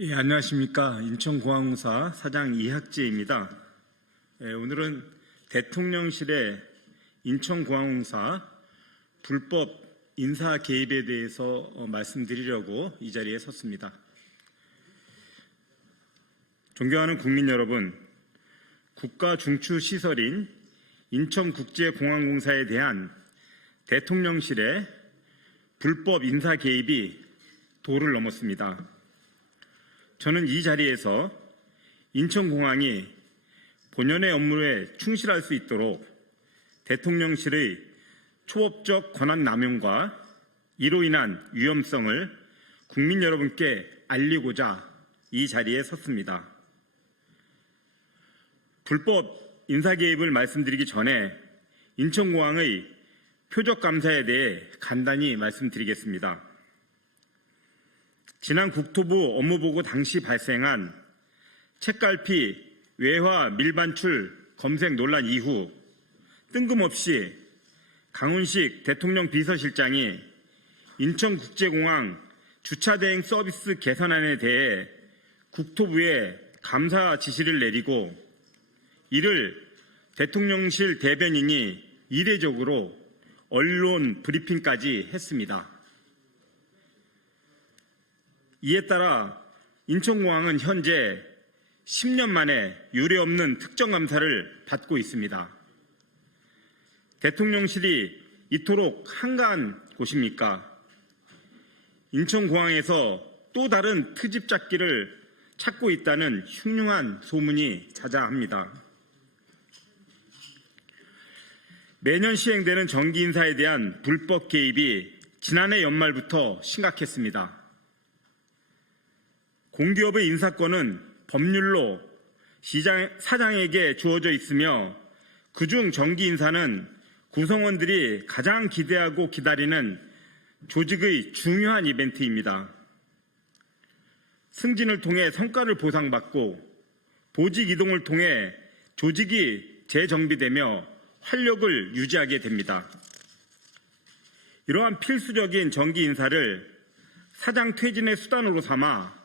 예, 안녕하십니까. 인천공항공사 사장 이학재입니다. 오늘은 대통령실의 인천공항공사 불법 인사 개입에 대해서 말씀드리려고 이 자리에 섰습니다. 존경하는 국민 여러분, 국가 중추 시설인 인천국제공항공사에 대한 대통령실의 불법 인사 개입이 도를 넘었습니다. 저는 이 자리에서 인천공항이 본연의 업무에 충실할 수 있도록 대통령실의 초법적 권한 남용과 이로 인한 위험성을 국민 여러분께 알리고자 이 자리에 섰습니다. 불법 인사 개입을 말씀드리기 전에 인천공항의 표적 감사에 대해 간단히 말씀드리겠습니다. 지난 국토부 업무보고 당시 발생한 책갈피 외화 밀반출 검색 논란 이후 뜬금없이 강훈식 대통령 비서실장이 인천국제공항 주차대행 서비스 개선안에 대해 국토부에 감사 지시를 내리고 이를 대통령실 대변인이 이례적으로 언론 브리핑까지 했습니다. 이에 따라 인천공항은 현재 10년 만에 유례없는 특정감사를 받고 있습니다. 대통령실이 이토록 한가한 곳입니까? 인천공항에서 또 다른 트집 잡기를 찾고 있다는 흉흉한 소문이 자자합니다. 매년 시행되는 정기 인사에 대한 불법 개입이 지난해 연말부터 심각했습니다. 공기업의 인사권은 법률로 사장에게 주어져 있으며 그중 정기 인사는 구성원들이 가장 기대하고 기다리는 조직의 중요한 이벤트입니다. 승진을 통해 성과를 보상받고 보직 이동을 통해 조직이 재정비되며 활력을 유지하게 됩니다. 이러한 필수적인 정기 인사를 사장 퇴진의 수단으로 삼아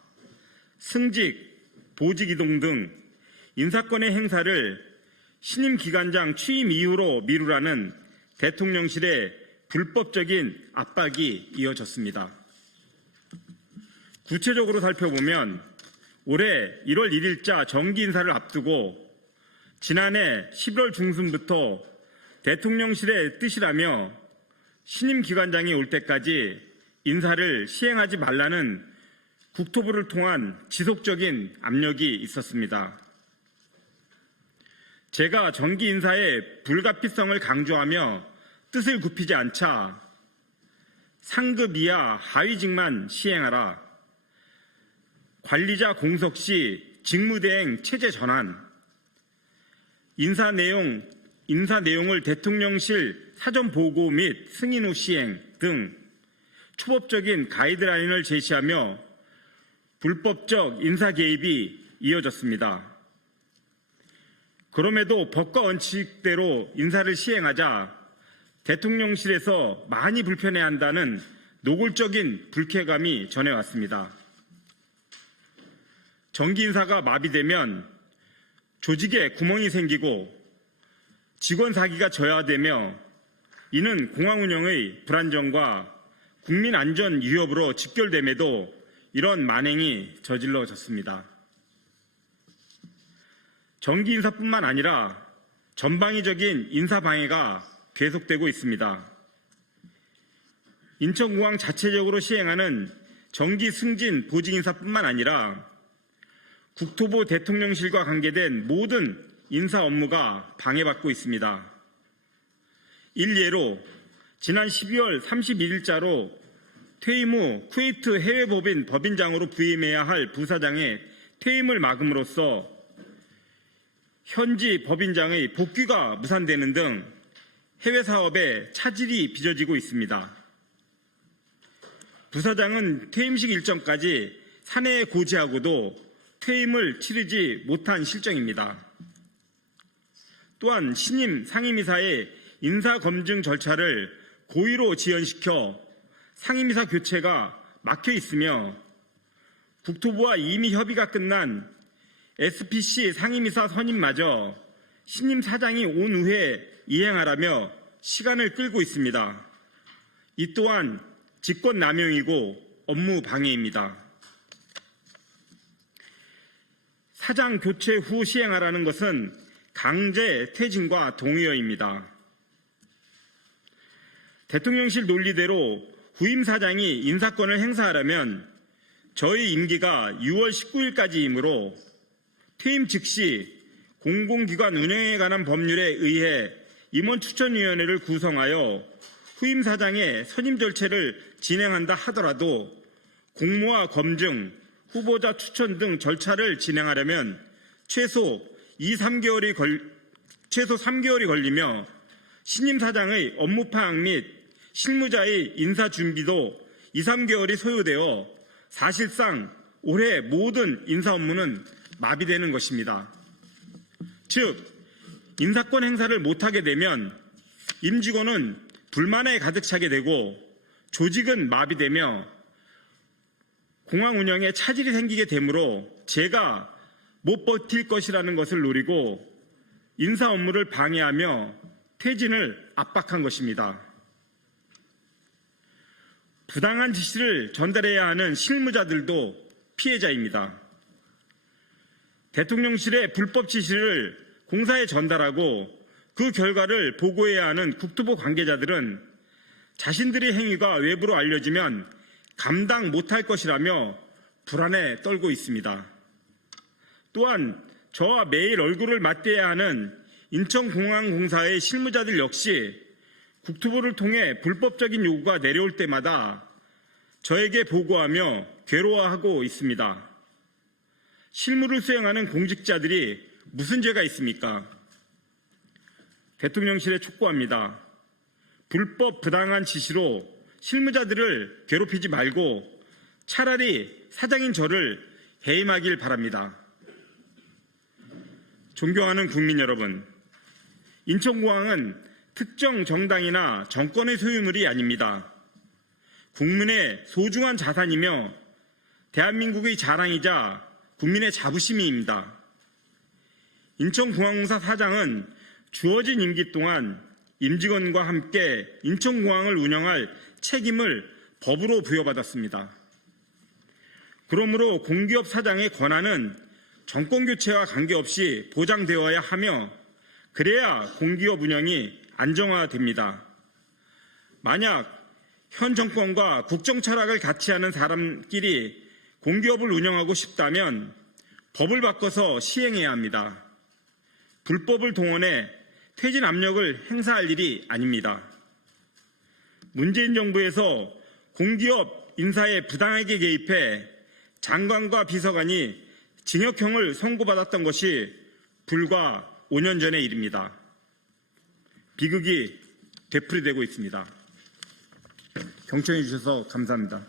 승직, 보직 이동 등 인사권의 행사를 신임 기관장 취임 이후로 미루라는 대통령실의 불법적인 압박이 이어졌습니다. 구체적으로 살펴보면 올해 1월 1일자 정기 인사를 앞두고 지난해 11월 중순부터 대통령실의 뜻이라며 신임 기관장이 올 때까지 인사를 시행하지 말라는 국토부를 통한 지속적인 압력이 있었습니다. 제가 정기 인사의 불가피성을 강조하며 뜻을 굽히지 않자 상급 이하 하위직만 시행하라, 관리자 공석 시 직무대행 체제 전환, 인사 내용을 대통령실 사전 보고 및 승인 후 시행 등 초법적인 가이드라인을 제시하며 불법적 인사 개입이 이어졌습니다. 그럼에도 법과 원칙대로 인사를 시행하자 대통령실에서 많이 불편해한다는 노골적인 불쾌감이 전해왔습니다. 정기 인사가 마비되면 조직에 구멍이 생기고 직원 사기가 저하되며 이는 공항 운영의 불안정과 국민 안전 위협으로 직결됨에도 이런 만행이 저질러졌습니다. 정기 인사뿐만 아니라 전방위적인 인사 방해가 계속되고 있습니다. 인천공항 자체적으로 시행하는 정기 승진 보직 인사뿐만 아니라 국토부 대통령실과 관계된 모든 인사 업무가 방해받고 있습니다. 일례로 지난 12월 31일자로 퇴임 후 쿠웨이트 해외법인 법인장으로 부임해야 할 부사장의 퇴임을 막음으로써 현지 법인장의 복귀가 무산되는 등 해외 사업에 차질이 빚어지고 있습니다. 부사장은 퇴임식 일정까지 사내에 고지하고도 퇴임을 치르지 못한 실정입니다. 또한 신임 상임이사의 인사검증 절차를 고의로 지연시켜 상임이사 교체가 막혀 있으며 국토부와 이미 협의가 끝난 SPC 상임이사 선임마저 신임 사장이 온 후에 이행하라며 시간을 끌고 있습니다. 이 또한 직권남용이고 업무 방해입니다. 사장 교체 후 시행하라는 것은 강제 퇴진과 동의어입니다. 대통령실 논리대로 후임 사장이 인사권을 행사하려면 저희 임기가 6월 19일까지이므로 퇴임 즉시 공공기관 운영에 관한 법률에 의해 임원추천위원회를 구성하여 후임 사장의 선임 절차를 진행한다 하더라도 공모와 검증, 후보자 추천 등 절차를 진행하려면 최소 3개월이 걸리며 신임 사장의 업무 파악 및 실무자의 인사 준비도 2-3개월이 소요되어 사실상 올해 모든 인사 업무는 마비되는 것입니다. 즉, 인사권 행사를 못하게 되면 임직원은 불만에 가득 차게 되고 조직은 마비되며 공항 운영에 차질이 생기게 되므로 제가 못 버틸 것이라는 것을 노리고 인사 업무를 방해하며 퇴진을 압박한 것입니다. 부당한 지시를 전달해야 하는 실무자들도 피해자입니다. 대통령실의 불법 지시를 공사에 전달하고 그 결과를 보고해야 하는 국토부 관계자들은 자신들의 행위가 외부로 알려지면 감당 못할 것이라며 불안에 떨고 있습니다. 또한 저와 매일 얼굴을 맞대야 하는 인천공항공사의 실무자들 역시 국토부를 통해 불법적인 요구가 내려올 때마다 저에게 보고하며 괴로워하고 있습니다. 실무를 수행하는 공직자들이 무슨 죄가 있습니까? 대통령실에 촉구합니다. 불법 부당한 지시로 실무자들을 괴롭히지 말고 차라리 사장인 저를 해임하길 바랍니다. 존경하는 국민 여러분, 인천공항은 특정 정당이나 정권의 소유물이 아닙니다. 국민의 소중한 자산이며 대한민국의 자랑이자 국민의 자부심입니다. 인천공항공사 사장은 주어진 임기 동안 임직원과 함께 인천공항을 운영할 책임을 법으로 부여받았습니다. 그러므로 공기업 사장의 권한은 정권교체와 관계없이 보장되어야 하며 그래야 공기업 운영이 안정화됩니다. 만약 현 정권과 국정 철학을 같이 하는 사람끼리 공기업을 운영하고 싶다면 법을 바꿔서 시행해야 합니다. 불법을 동원해 퇴진 압력을 행사할 일이 아닙니다. 문재인 정부에서 공기업 인사에 부당하게 개입해 장관과 비서관이 징역형을 선고받았던 것이 불과 5년 전의 일입니다. 비극이 되풀이되고 있습니다. 경청해 주셔서 감사합니다.